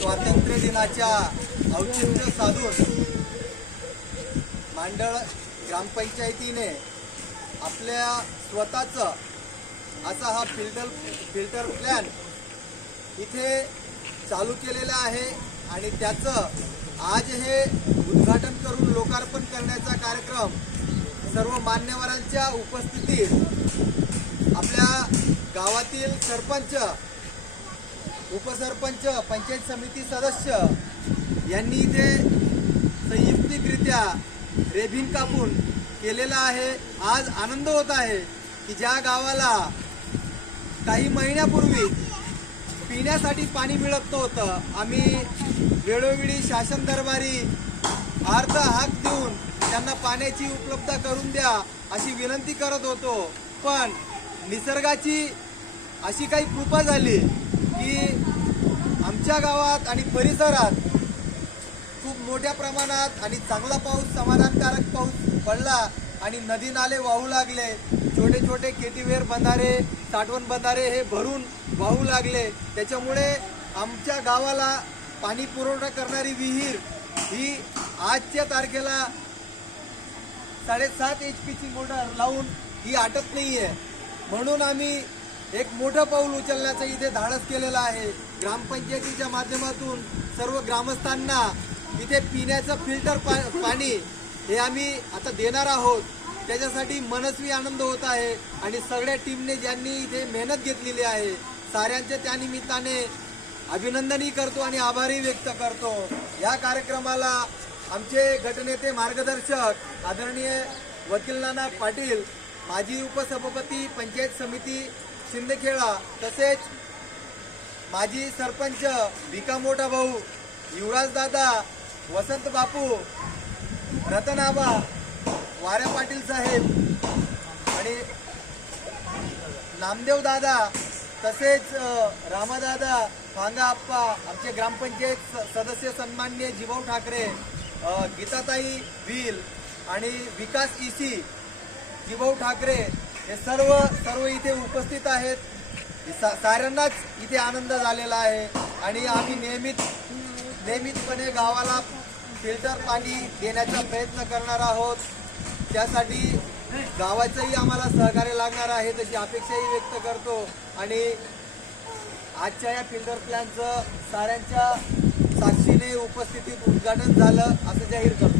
स्वातंत्र्य दिनाच्या औचित्य साधून मांडळ ग्रामपंचायतीने आपल्या स्वतःचा असा हा फिल्टर प्लॅन इथे चालू केलेला आहे आणि त्याचं आज हे उद्घाटन करून लोकार्पण करण्याचा कार्यक्रम सर्व मान्यवरांच्या उपस्थितीत आपल्या गावातील सरपंच, उपसरपंच, पंचायत समिती सदस्य यांनी इथे संयुक्तिकरित्या रेबिन कापून केलेला आहे। आज आनंद होत आहे की ज्या गावाला काही महिन्यापूर्वी पिण्यासाठी पाणी मिळत नव्हतं, आम्ही वेळोवेळी शासन दरबारी अर्ध हाक देऊन त्यांना पाण्याची उपलब्धता करून द्या अशी विनंती करत होतो, पण निसर्गाची अशी काही कृपा झाली की आमच्या गावात आणि परिसरात खूप मोठ्या प्रमाणात आणि चांगला पाऊस, समाधानकारक पाऊस पडला आणि नदी नाले वाहू लागले। छोटे छोटे केटीवेर बंधारे, साठवण बंधारे हे भरून वाहू लागले। त्याच्यामुळे आमच्या गावाला पाणी पुरवठा करणारी विहीर ही आजच्या तारखेला 7.5 HP ची मोटर लावून ही आटत नाहीये। म्हणून आम्ही एक मोठं पाऊल उचलण्याचं इथे धाडस केलेलं आहे। ग्रामपंचायतीच्या माध्यमातून सर्व ग्रामस्थांना इथे पिण्याचं फिल्टर पाणी हे आम्ही आता देणार आहोत। त्याच्यासाठी मनस्वी आनंद होत आहे आणि सगळ्या टीमने ज्यांनी इथे मेहनत घेतलेली आहे साऱ्यांचे त्या निमित्ताने अभिनंदनही करतो आणि आभारही व्यक्त करतो। या कार्यक्रमाला आमचे गटनेते मार्गदर्शक आदरणीय वकील नाना पाटील, माजी उपसभापती पंचायत समिती शिंदखेडा, तसेच माजी सरपंच भिका मोठा भाऊ, युवराज दादा, वसंत बापू, रतनाबा, वाऱ्या पाटील साहेब आणि नामदेव दादा, तसेच रामादादा, भांगा आप्पा, आमचे ग्रामपंचायत सदस्य सन्माननीय जीभाऊ ठाकरे, गीताताई व्हील आणि विकास ईसी, जीभाऊ ठाकरे हे सर्व इथे उपस्थित आहेत। साऱ्यांनाच इथे आनंद झालेला आहे आणि आम्ही नियमितपणे गावाला फिल्टर पाणी देण्याचा प्रयत्न करणार आहोत। त्यासाठी गावाचंही आम्हाला सहकार्य लागणार आहे तशी अपेक्षाही व्यक्त करतो आणि आजच्या या फिल्टर प्लॅनचं साऱ्यांच्या साक्षीने उपस्थितीत उद्घाटन झालं असं जाहीर करतो।